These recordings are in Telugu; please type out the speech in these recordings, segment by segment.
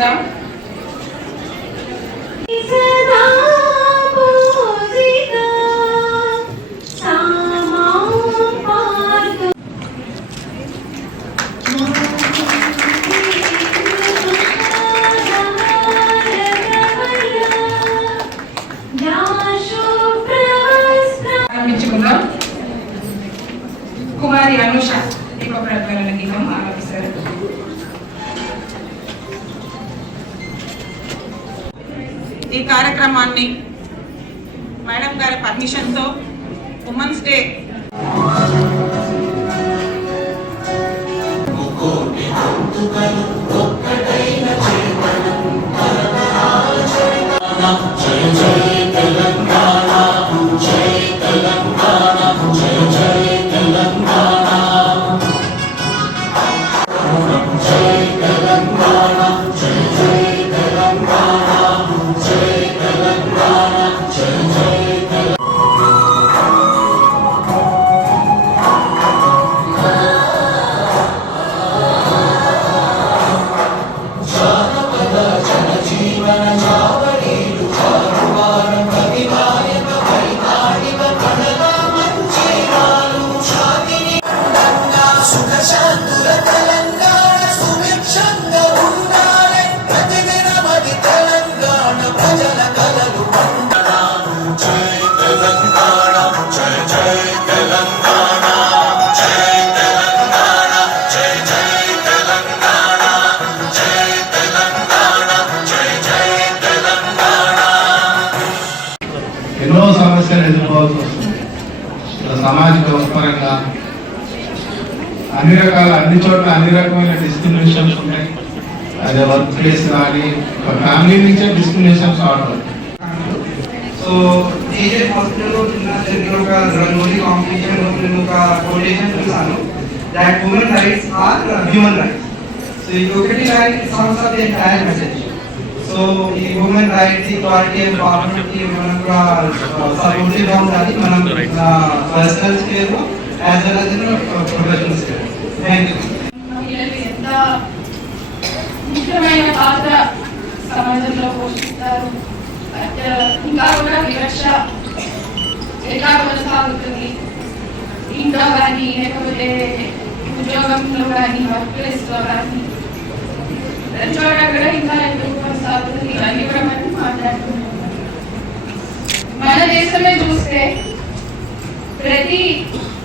ప్రారంభించుకుందాం సదా పూజిత సామా పార్వతీ ప్రారంభించుకుందాం కుమారి అనుష దీప ప్రజ్వలన గీతం ఆలపిస్తారు ఈ కార్యక్రమాన్ని మేడం గారి పర్మిషన్తో ఉమెన్స్ డే సుఖశాంతుల సమస్యలు ఎదుర్కోవాల్సి వస్తుంది ఇలా సామాజిక పరంగా అన్ని రకాల అన్ని చోట్ల అన్ని రకమైన డిస్క్రిమినేషన్స్ ఉన్నాయి అదే వర్క్ ప్లేస్ కానీ ఒక ఫ్యామిలీ నుంచే డిస్క్రిమినేషన్ స్టార్ట్ అవుతాయి సో డీజే హాస్పిటల్లో చిన్న జరిగిన ఒక రంగోలీ కాంపిటీషన్ నేను ఒక కొటేషన్ చూసాను that women rights are human rights so ఇది ఒకటి line sums up the entire message so ఈ ఉమెన్ రైట్స్ ఈక్వాలిటీ అండ్ పార్ట్నర్కి మనం కూడా సపోర్టివ్ గా ఉండాలి మనం personal sphere as well as professional sphere thank you మహిళలు ఎంత ముఖ్యమైన పాత్ర సమాజంలో పోషిస్తారు అంటే ఇంకా కూడా వివక్ష ఎట్లా కొనసాగుతుంది ఇంట్లో కానీ లేకపోతే ఉద్యోగంలో కానీ వర్క్ ప్లేస్లో కానీ ప్రతి చోట కూడా ఇంకా ఎందుకు ఇవన్నీ కూడా మనం మాట్లాడుకుంటున్నాం మన దేశమే చూస్తే ప్రతి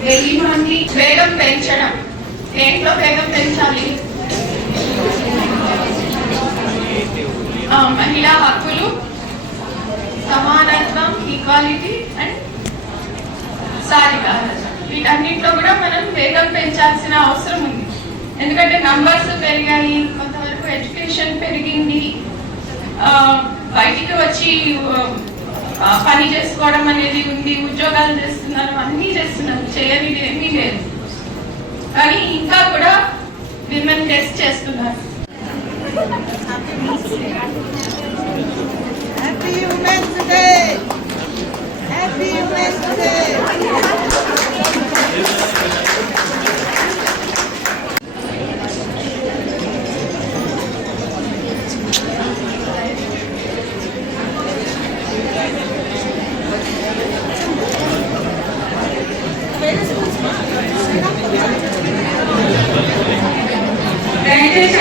వెయ్యి మంది వేగం పెంచడం దేంట్లో వేగం పెంచాలి మహిళా హక్కులు సమానత్వం ఈక్వాలిటీ అండ్ సాధికారత వీటన్నింటిలో కూడా మనం వేగం పెంచాల్సిన అవసరం ఉంది ఎందుకంటే నంబర్స్ పెరిగాయి కొంతవరకు ఎడ్యుకేషన్ పెరిగింది బయటికి వచ్చి పని చేసుకోవడం అనేది ఉంది ఉద్యోగాలు చేస్తున్నారు అన్నీ చేస్తున్నారు చేయనిది ఏమీ లేదు. కానీ ఇంకా కూడా విమెన్ టెస్ట్ చేస్తున్నారు. దయచేసి